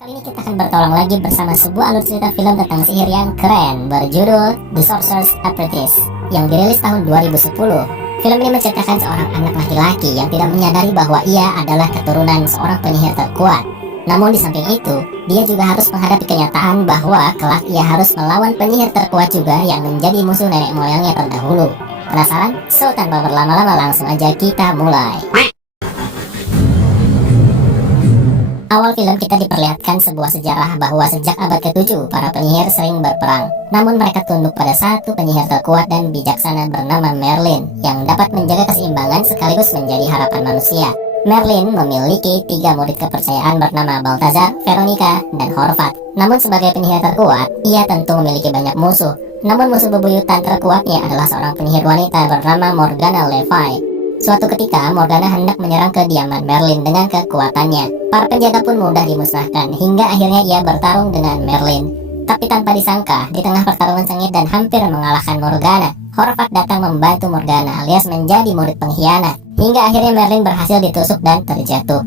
Kali ini kita akan bertolak lagi bersama sebuah alur cerita film tentang sihir yang keren berjudul The Sorcerer's Apprentice yang dirilis tahun 2010. Film ini menceritakan seorang anak laki-laki yang tidak menyadari bahwa ia adalah keturunan seorang penyihir terkuat. Namun di samping itu, dia juga harus menghadapi kenyataan bahwa kelak ia harus melawan penyihir terkuat juga yang menjadi musuh nenek moyangnya terdahulu. Penasaran? So, tanpa berlama-lama langsung aja kita mulai. Awal film kita diperlihatkan sebuah sejarah bahwa sejak abad ke-7 para penyihir sering berperang. Namun mereka tunduk pada satu penyihir terkuat dan bijaksana bernama Merlin yang dapat menjaga keseimbangan sekaligus menjadi harapan manusia. Merlin memiliki 3 murid kepercayaan bernama Balthazar, Veronica, dan Horvath. Namun sebagai penyihir terkuat, ia tentu memiliki banyak musuh. Namun musuh bebuyutan terkuatnya adalah seorang penyihir wanita bernama Morgana Le Fay. Suatu ketika, Morgana hendak menyerang kediaman Merlin dengan kekuatannya. Para penjaga pun mudah dimusnahkan, hingga akhirnya ia bertarung dengan Merlin. Tapi tanpa disangka, di tengah pertarungan sengit dan hampir mengalahkan Morgana, Horvath datang membantu Morgana alias menjadi murid pengkhianat. Hingga akhirnya Merlin berhasil ditusuk dan terjatuh.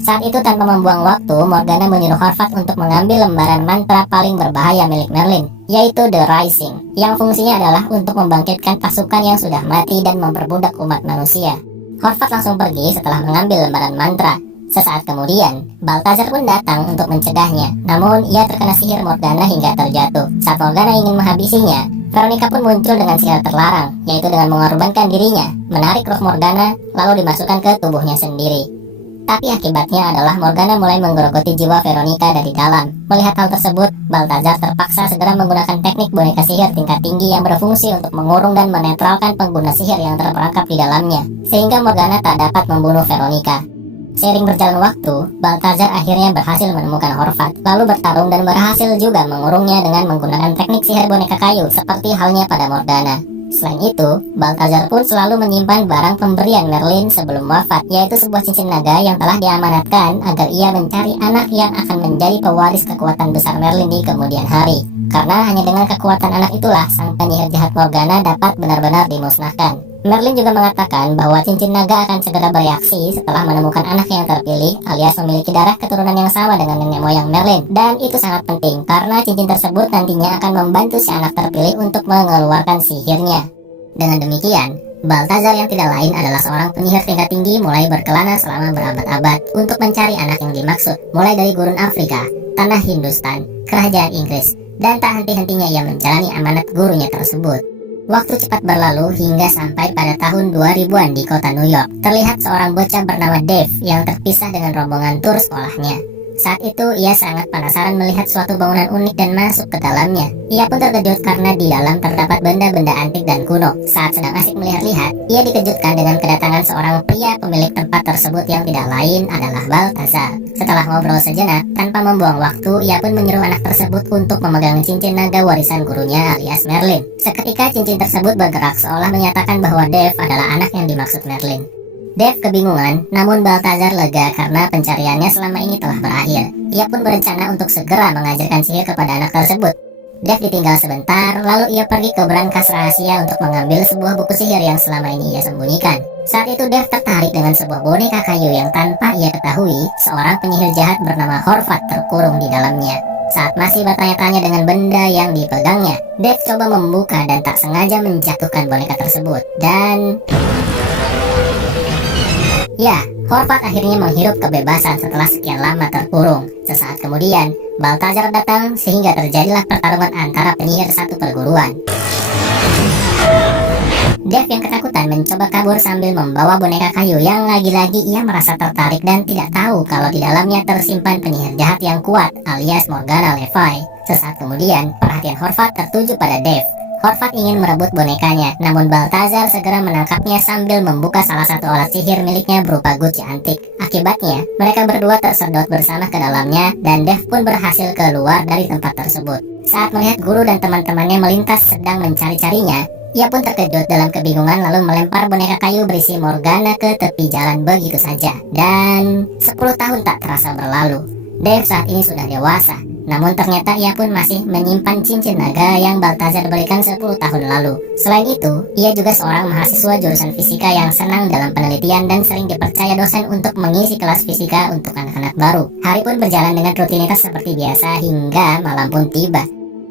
Saat itu tanpa membuang waktu, Morgana menyuruh Horvath untuk mengambil lembaran mantra paling berbahaya milik Merlin, yaitu The Rising, yang fungsinya adalah untuk membangkitkan pasukan yang sudah mati dan memperbudak umat manusia. Horvath langsung pergi setelah mengambil lembaran mantra. Sesaat kemudian, Balthazar pun datang untuk mencegahnya, namun ia terkena sihir Morgana hingga terjatuh. Saat Morgana ingin menghabisinya, Veronica pun muncul dengan sihir terlarang, yaitu dengan mengorbankan dirinya, menarik roh Morgana, lalu dimasukkan ke tubuhnya sendiri. Tapi akibatnya adalah Morgana mulai menggerogoti jiwa Veronica dari dalam. Melihat hal tersebut, Balthazar terpaksa segera menggunakan teknik boneka sihir tingkat tinggi yang berfungsi untuk mengurung dan menetralkan pengguna sihir yang terperangkap di dalamnya, sehingga Morgana tak dapat membunuh Veronica. Seiring berjalan waktu, Balthazar akhirnya berhasil menemukan Horvath, lalu bertarung dan berhasil juga mengurungnya dengan menggunakan teknik sihir boneka kayu seperti halnya pada Morgana. Selain itu, Balthazar pun selalu menyimpan barang pemberian Merlin sebelum wafat, yaitu sebuah cincin naga yang telah diamanatkan agar ia mencari anak yang akan menjadi pewaris kekuatan besar Merlin di kemudian hari. Karena hanya dengan kekuatan anak itulah sang penyihir jahat Morgana dapat benar-benar dimusnahkan. Merlin juga mengatakan bahwa cincin naga akan segera bereaksi setelah menemukan anak yang terpilih alias memiliki darah keturunan yang sama dengan nenek moyang Merlin. Dan itu sangat penting karena cincin tersebut nantinya akan membantu si anak terpilih untuk mengeluarkan sihirnya. Dengan demikian, Balthazar yang tidak lain adalah seorang penyihir tingkat tinggi mulai berkelana selama berabad-abad untuk mencari anak yang dimaksud, mulai dari gurun Afrika, tanah Hindustan, kerajaan Inggris, dan tak henti-hentinya ia menjalani amanat gurunya tersebut. Waktu cepat berlalu hingga sampai pada tahun 2000-an di kota New York. Terlihat seorang bocah bernama Dave yang terpisah dengan rombongan tur sekolahnya. Saat itu ia sangat penasaran melihat suatu bangunan unik dan masuk ke dalamnya. Ia pun terkejut karena di dalam terdapat benda-benda antik dan kuno. Saat sedang asik melihat-lihat, ia dikejutkan dengan kedatangan seorang pria pemilik tempat tersebut yang tidak lain adalah Balthazar. Setelah ngobrol sejenak, tanpa membuang waktu, ia pun menyuruh anak tersebut untuk memegang cincin naga warisan gurunya alias Merlin. Seketika cincin tersebut bergerak seolah menyatakan bahwa Dave adalah anak yang dimaksud Merlin. Dave kebingungan, namun Balthazar lega karena pencariannya selama ini telah berakhir. Ia pun berencana untuk segera mengajarkan sihir kepada anak tersebut. Dave ditinggal sebentar, lalu ia pergi ke brankas rahasia untuk mengambil sebuah buku sihir yang selama ini ia sembunyikan. Saat itu Dave tertarik dengan sebuah boneka kayu yang tanpa ia ketahui, seorang penyihir jahat bernama Horvath terkurung di dalamnya. Saat masih bertanya-tanya dengan benda yang dipegangnya, Dave coba membuka dan tak sengaja menjatuhkan boneka tersebut. Dan ya, Horvath akhirnya menghirup kebebasan setelah sekian lama terkurung. Sesaat kemudian, Balthazar datang sehingga terjadilah pertarungan antara penyihir satu perguruan. Dave yang ketakutan mencoba kabur sambil membawa boneka kayu yang lagi-lagi ia merasa tertarik dan tidak tahu kalau di dalamnya tersimpan penyihir jahat yang kuat alias Morgana Le Fay. Sesaat kemudian, perhatian Horvath tertuju pada Dave. Horvath ingin merebut bonekanya, namun Balthazar segera menangkapnya sambil membuka salah satu alat sihir miliknya berupa guci antik. Akibatnya, mereka berdua tersedot bersama ke dalamnya dan Dave pun berhasil keluar dari tempat tersebut. Saat melihat guru dan teman-temannya melintas sedang mencari-carinya, ia pun terkejut dalam kebingungan lalu melempar boneka kayu berisi Morgana ke tepi jalan begitu saja. Dan 10 tahun tak terasa berlalu. Dave saat ini sudah dewasa, Namun ternyata ia pun masih menyimpan cincin naga yang Balthazar berikan 10 tahun lalu. Selain itu, ia juga seorang mahasiswa jurusan fisika yang senang dalam penelitian dan sering dipercaya dosen untuk mengisi kelas fisika untuk anak-anak baru. Hari pun berjalan dengan rutinitas seperti biasa hingga malam pun tiba.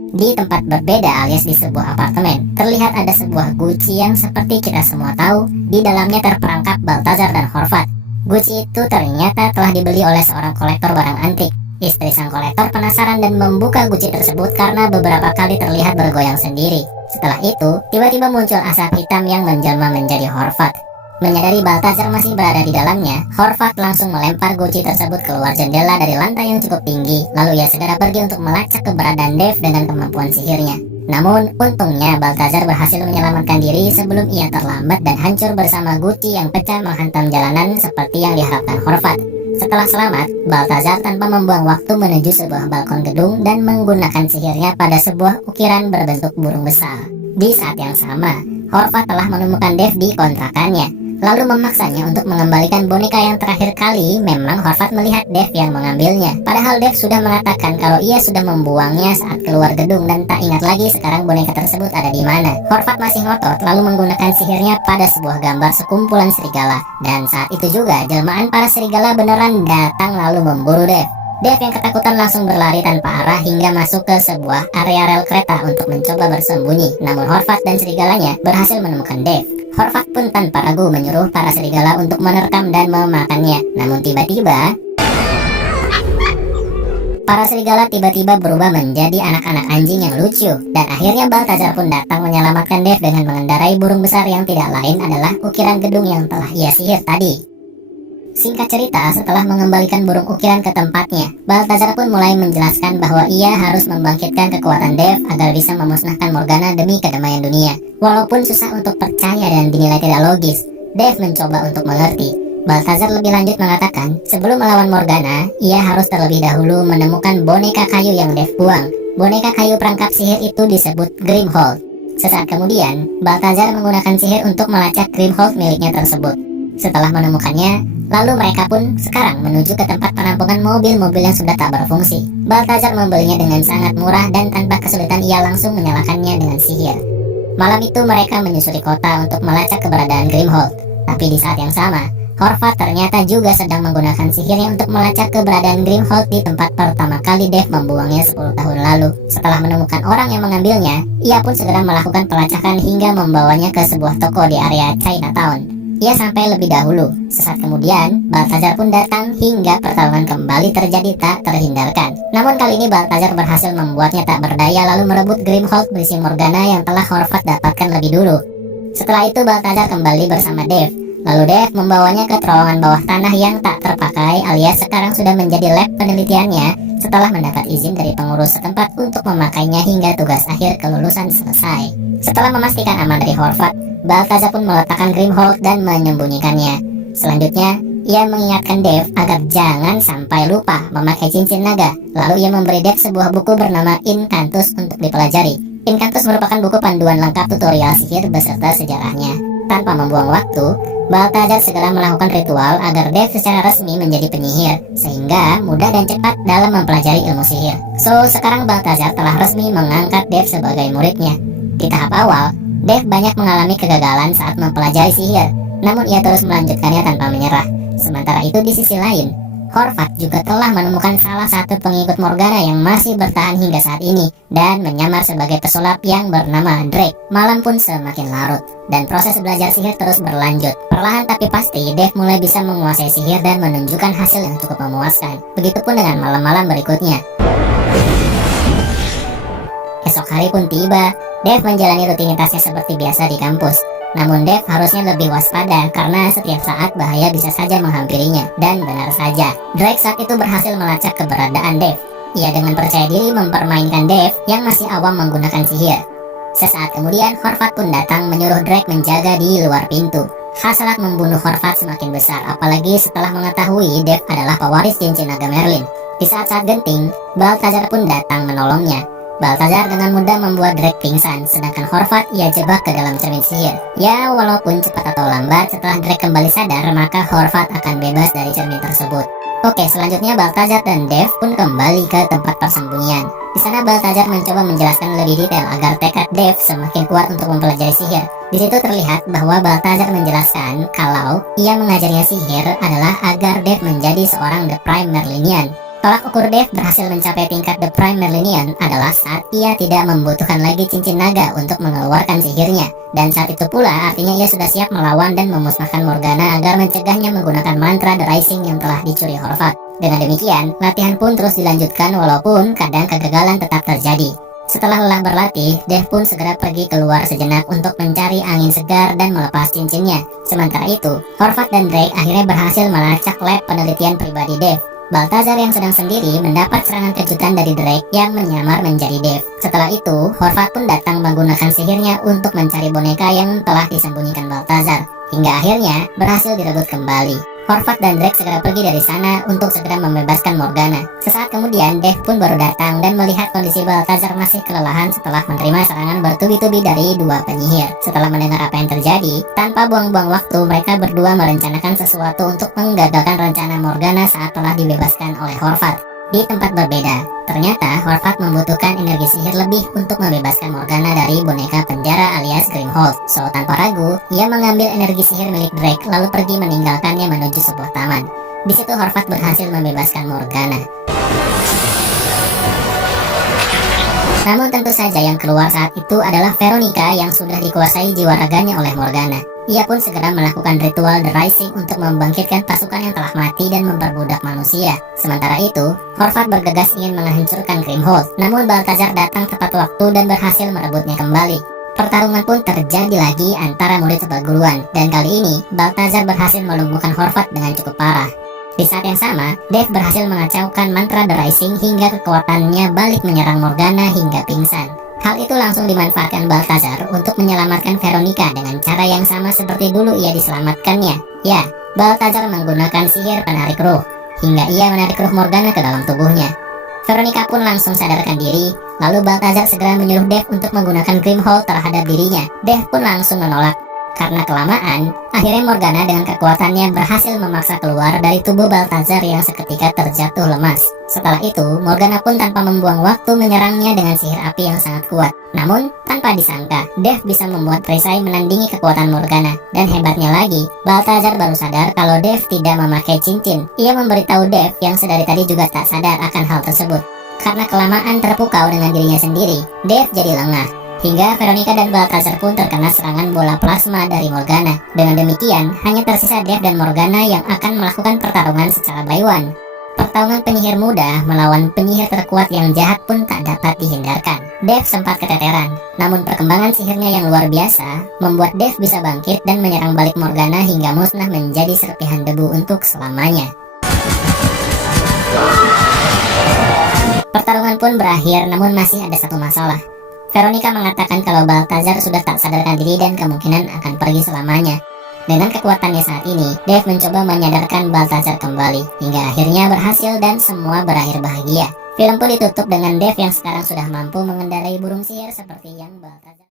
Di tempat berbeda alias di sebuah apartemen, terlihat ada sebuah guci yang seperti kita semua tahu, di dalamnya terperangkap Balthazar dan Horvath. Guci itu ternyata telah dibeli oleh seorang kolektor barang antik. Istri sang kolektor penasaran dan membuka guci tersebut karena beberapa kali terlihat bergoyang sendiri. Setelah itu, tiba-tiba muncul asap hitam yang menjelma menjadi Horvath. Menyadari Balthazar masih berada di dalamnya, Horvath langsung melempar guci tersebut keluar jendela dari lantai yang cukup tinggi. Lalu ia segera pergi untuk melacak keberadaan Dave dengan kemampuan sihirnya. Namun, untungnya Balthazar berhasil menyelamatkan diri sebelum ia terlambat dan hancur bersama guci yang pecah menghantam jalanan seperti yang diharapkan Horvath. Setelah selamat, Balthazar tanpa membuang waktu menuju sebuah balkon gedung dan menggunakan sihirnya pada sebuah ukiran berbentuk burung besar. Di saat yang sama, Horvath telah menemukan Dave di kontrakannya, lalu memaksanya untuk mengembalikan boneka yang terakhir kali. Memang Horvath melihat Dave yang mengambilnya, padahal Dave sudah mengatakan kalau ia sudah membuangnya saat keluar gedung dan tak ingat lagi sekarang boneka tersebut ada di mana. Horvath masih ngotot lalu menggunakan sihirnya pada sebuah gambar sekumpulan serigala, dan saat itu juga jelmaan para serigala beneran datang lalu memburu Dave. Dave yang ketakutan langsung berlari tanpa arah hingga masuk ke sebuah area rel kereta untuk mencoba bersembunyi. Namun Horvath dan serigalanya berhasil menemukan Dave. Horvath pun tanpa ragu menyuruh para serigala untuk menerkam dan memakannya. Namun tiba-tiba, para serigala tiba-tiba berubah menjadi anak-anak anjing yang lucu. Dan akhirnya Balthazar pun datang menyelamatkan Dave dengan mengendarai burung besar yang tidak lain adalah ukiran gedung yang telah ia sihir tadi. Singkat cerita, setelah mengembalikan burung ukiran ke tempatnya, Balthazar pun mulai menjelaskan bahwa ia harus membangkitkan kekuatan Dave agar bisa memusnahkan Morgana demi kedamaian dunia. Walaupun susah untuk percaya dan dinilai tidak logis, Dave mencoba untuk mengerti. Balthazar lebih lanjut mengatakan, sebelum melawan Morgana, ia harus terlebih dahulu menemukan boneka kayu yang Dave buang. Boneka kayu perangkap sihir itu disebut Grimhold. Sesaat kemudian, Balthazar menggunakan sihir untuk melacak Grimhold miliknya tersebut. Setelah menemukannya, lalu mereka pun sekarang menuju ke tempat penampungan mobil-mobil yang sudah tak berfungsi. Balthazar membelinya dengan sangat murah dan tanpa kesulitan ia langsung menyalakannya dengan sihir. Malam itu mereka menyusuri kota untuk melacak keberadaan Grimhold. Tapi di saat yang sama, Horvath ternyata juga sedang menggunakan sihirnya untuk melacak keberadaan Grimhold di tempat pertama kali Dave membuangnya 10 tahun lalu. Setelah menemukan orang yang mengambilnya, ia pun segera melakukan pelacakan hingga membawanya ke sebuah toko di area Chinatown. Ia sampai lebih dahulu. Sesaat kemudian, Balthazar pun datang hingga pertarungan kembali terjadi tak terhindarkan. Namun kali ini Balthazar berhasil membuatnya tak berdaya lalu merebut Grimhold berisi Morgana yang telah Horvath dapatkan lebih dulu. Setelah itu Balthazar kembali bersama Dave. Lalu Dave membawanya ke terowongan bawah tanah yang tak terpakai alias sekarang sudah menjadi lab penelitiannya setelah mendapat izin dari pengurus setempat untuk memakainya hingga tugas akhir kelulusan selesai. Setelah memastikan aman dari Horvath, Balthazar pun meletakkan Grimhold dan menyembunyikannya. Selanjutnya, ia mengingatkan Dave agar jangan sampai lupa memakai cincin naga. Lalu ia memberi Dave sebuah buku bernama Incantus untuk dipelajari. Incantus merupakan buku panduan lengkap tutorial sihir beserta sejarahnya. Tanpa membuang waktu, Balthazar segera melakukan ritual agar Dave secara resmi menjadi penyihir, sehingga mudah dan cepat dalam mempelajari ilmu sihir. So, sekarang Balthazar telah resmi mengangkat Dave sebagai muridnya. Di tahap awal, Dave banyak mengalami kegagalan saat mempelajari sihir, namun ia terus melanjutkannya tanpa menyerah. Sementara itu di sisi lain, Horvath juga telah menemukan salah satu pengikut Morgana yang masih bertahan hingga saat ini dan menyamar sebagai pesulap yang bernama Drake. Malam pun semakin larut dan proses belajar sihir terus berlanjut. Perlahan tapi pasti Dave mulai bisa menguasai sihir dan menunjukkan hasil yang cukup memuaskan. Begitupun dengan malam-malam berikutnya. Esok hari pun tiba. Dave menjalani rutinitasnya seperti biasa di kampus. Namun Dave harusnya lebih waspada karena setiap saat bahaya bisa saja menghampirinya. Dan benar saja, Drake saat itu berhasil melacak keberadaan Dave. Ia dengan percaya diri mempermainkan Dave yang masih awam menggunakan sihir. Sesaat kemudian Horvath pun datang menyuruh Drake menjaga di luar pintu. Hasrat membunuh Horvath semakin besar, apalagi setelah mengetahui Dave adalah pewaris cincin naga Merlin. Di saat-saat genting, Balthazar pun datang menolongnya. Balthazar dengan mudah membuat Drake pingsan, sedangkan Horvath ia jebak ke dalam cermin sihir. Ya, walaupun cepat atau lambat, setelah Drake kembali sadar, maka Horvath akan bebas dari cermin tersebut. Oke, selanjutnya Balthazar dan Dev pun kembali ke tempat persembunyian. Di sana Balthazar mencoba menjelaskan lebih detail agar tekad Dev semakin kuat untuk mempelajari sihir. Di situ terlihat bahwa Balthazar menjelaskan kalau ia mengajarnya sihir adalah agar Dev menjadi seorang The Prime Merlinian. Tolak ukur Dev berhasil mencapai tingkat The Prime Merlinian adalah saat ia tidak membutuhkan lagi cincin naga untuk mengeluarkan sihirnya. Dan saat itu pula artinya ia sudah siap melawan dan memusnahkan Morgana agar mencegahnya menggunakan mantra The Rising yang telah dicuri Horvath. Dengan demikian, latihan pun terus dilanjutkan walaupun kadang kegagalan tetap terjadi. Setelah lelah berlatih, Dev pun segera pergi keluar sejenak untuk mencari angin segar dan melepas cincinnya. Sementara itu, Horvath dan Drake akhirnya berhasil melacak lab penelitian pribadi Dev. Balthazar yang sedang sendiri mendapat serangan kejutan dari Drake yang menyamar menjadi Dev. Setelah itu, Horvath pun datang menggunakan sihirnya untuk mencari boneka yang telah disembunyikan Balthazar. Hingga akhirnya berhasil direbut kembali. Horvath dan Drake segera pergi dari sana untuk segera membebaskan Morgana. Sesaat kemudian, Dev pun baru datang dan melihat kondisi Balthazar masih kelelahan setelah menerima serangan bertubi-tubi dari dua penyihir. Setelah mendengar apa yang terjadi, tanpa buang-buang waktu, mereka berdua merencanakan sesuatu untuk menggagalkan rencana Morgana saat telah dibebaskan oleh Horvath. Di tempat berbeda, ternyata Horvath membutuhkan energi sihir lebih untuk membebaskan Morgana dari boneka penjara alias Grimhold. So, tanpa ragu, ia mengambil energi sihir milik Drake lalu pergi meninggalkannya menuju sebuah taman. Di situ Horvath berhasil membebaskan Morgana. Namun tentu saja yang keluar saat itu adalah Veronica yang sudah dikuasai jiwa raganya oleh Morgana. Ia pun segera melakukan ritual The Rising untuk membangkitkan pasukan yang telah mati dan memperbudak manusia. Sementara itu, Horvath bergegas ingin menghancurkan Grimhold. Namun Balthazar datang tepat waktu dan berhasil merebutnya kembali. Pertarungan pun terjadi lagi antara murid seperguruan, dan kali ini Balthazar berhasil melumpuhkan Horvath dengan cukup parah. Di saat yang sama, Dev berhasil mengacaukan mantra The Rising hingga kekuatannya balik menyerang Morgana hingga pingsan. Hal itu langsung dimanfaatkan Balthazar untuk menyelamatkan Veronica dengan cara yang sama seperti dulu ia diselamatkannya. Ya, Balthazar menggunakan sihir penarik ruh, hingga ia menarik ruh Morgana ke dalam tubuhnya. Veronica pun langsung sadarkan diri, lalu Balthazar segera menyuruh Dev untuk menggunakan Grimhold terhadap dirinya. Dev pun langsung menolak. Karena kelamaan, akhirnya Morgana dengan kekuatannya berhasil memaksa keluar dari tubuh Balthazar yang seketika terjatuh lemas. Setelah itu, Morgana pun tanpa membuang waktu menyerangnya dengan sihir api yang sangat kuat. Namun, tanpa disangka, Dev bisa membuat perisai menandingi kekuatan Morgana. Dan hebatnya lagi, Balthazar baru sadar kalau Dev tidak memakai cincin. Ia memberitahu Dev yang sedari tadi juga tak sadar akan hal tersebut. Karena kelamaan terpukau dengan dirinya sendiri, Dev jadi lengah. Hingga Veronica dan Balthazar pun terkena serangan bola plasma dari Morgana. Dengan demikian, hanya tersisa Dev dan Morgana yang akan melakukan pertarungan secara by one. Pertarungan penyihir muda melawan penyihir terkuat yang jahat pun tak dapat dihindarkan. Dev sempat keteteran, namun perkembangan sihirnya yang luar biasa membuat Dev bisa bangkit dan menyerang balik Morgana hingga musnah menjadi serpihan debu untuk selamanya. Pertarungan pun berakhir, namun masih ada satu masalah. Veronica mengatakan kalau Balthazar sudah tak sadarkan diri dan kemungkinan akan pergi selamanya. Dengan kekuatannya saat ini, Dev mencoba menyadarkan Balthazar kembali, hingga akhirnya berhasil dan semua berakhir bahagia. Film pun ditutup dengan Dev yang sekarang sudah mampu mengendarai burung sihir seperti yang Balthazar